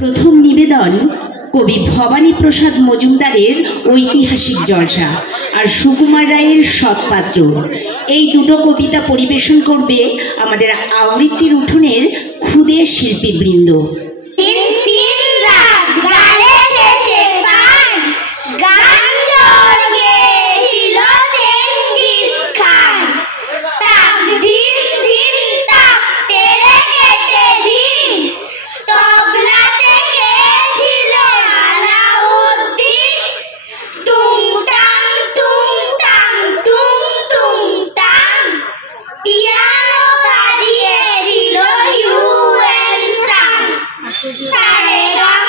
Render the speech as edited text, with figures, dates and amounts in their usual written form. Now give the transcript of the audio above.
প্রথম নিবেদন কবি ভবানী প্রসাদ মজুমদারের ঐতিহাসিক জলসা আর সুকুমার রায়ের সৎপাত্র। এই দুটো কবিতা পরিবেশন করবে আমাদের আবৃত্তির উঠোনের ক্ষুদে শিল্পীবৃন্দ। Sarega